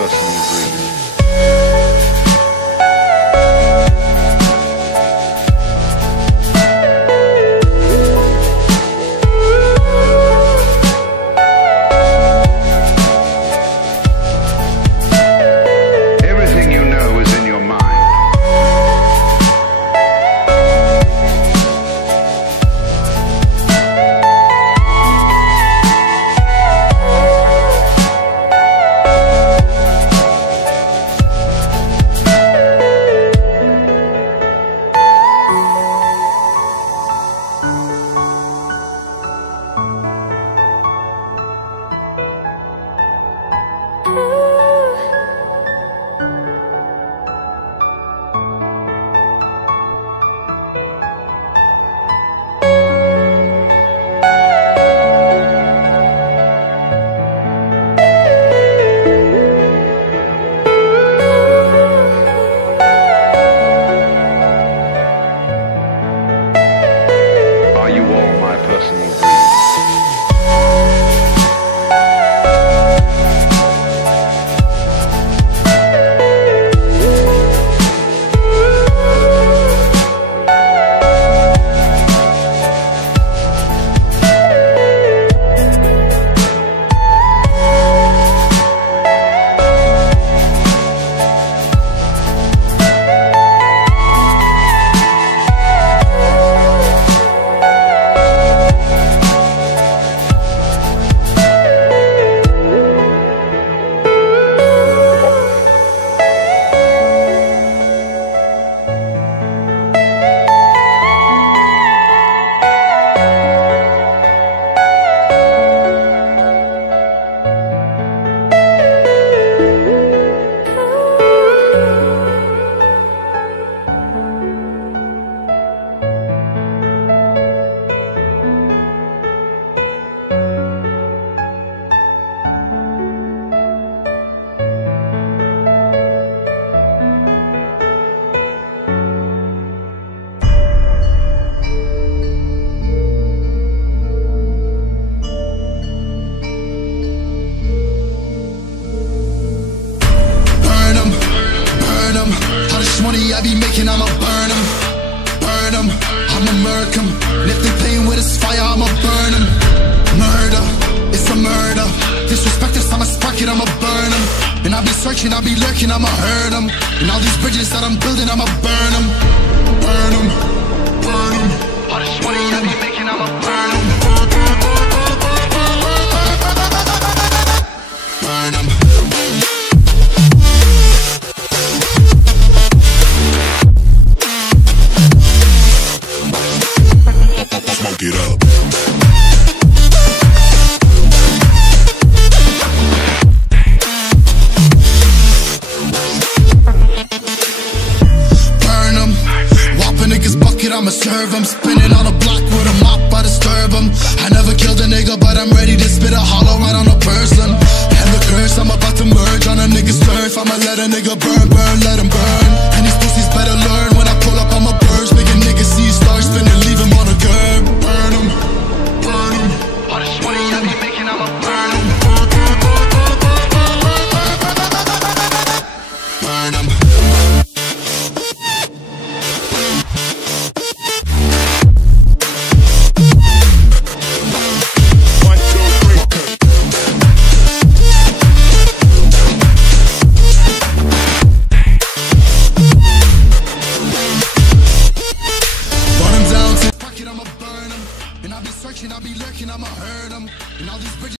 personal dream. Money I be making, I'ma burn 'em, I'ma murk 'em. And if they playing with this fire, I'ma burn 'em. Murder, it's a murder. Disrespect us, I'ma spark it, I'ma burn 'em. And I be searching, I be lurking, I'ma hurt 'em. And all these bridges that I'm building, I'ma burn 'em. Burn 'em, burn 'em. All this money I be making, I'ma burn 'em. Burn 'em. Smoke it up. Burn 'em. Whop a nigga's bucket, I'ma serve 'em. Spinning on a block with a mop, I disturb 'em. I never killed a nigga, but I'm ready to spit a hollow right on a person. And the curse, I'm about to merge on a nigga's turf. I'ma let a nigga burn, burn, let him burn. And these pussies better learn when I pull up on my birds. Make a nigga see stars spinning, leave him on a curb. Burn 'em, burn 'em. All this money I be making, I'ma burn 'em. Burn 'em. I'll be lurking, I'ma hurt 'em. And all these bridges